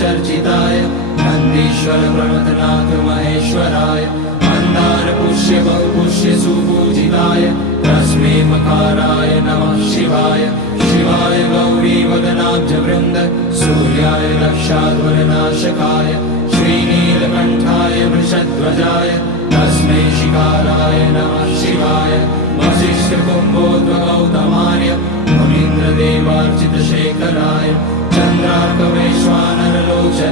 चर्चिताय नन्दीश्वर प्रमथनाथ महेश्वराय मन्दार पुष्य बहुपुष्य सुपूजिताय तस्मै मकाराय नमः शिवाय शिवाय गौरी वदनाब्ज वृन्द सूर्याय दक्षाध्वरनाशकाय श्रीनीलकण्ठाय वृषध्वजाय तस्मै शिकाराय नमः शिवाय वसिष्ठकुम्भोद्भगौतमार्य मुनीन्द्रदेवार्चितशेखराय चन्द्रार्कवैश्वानरलोचनाय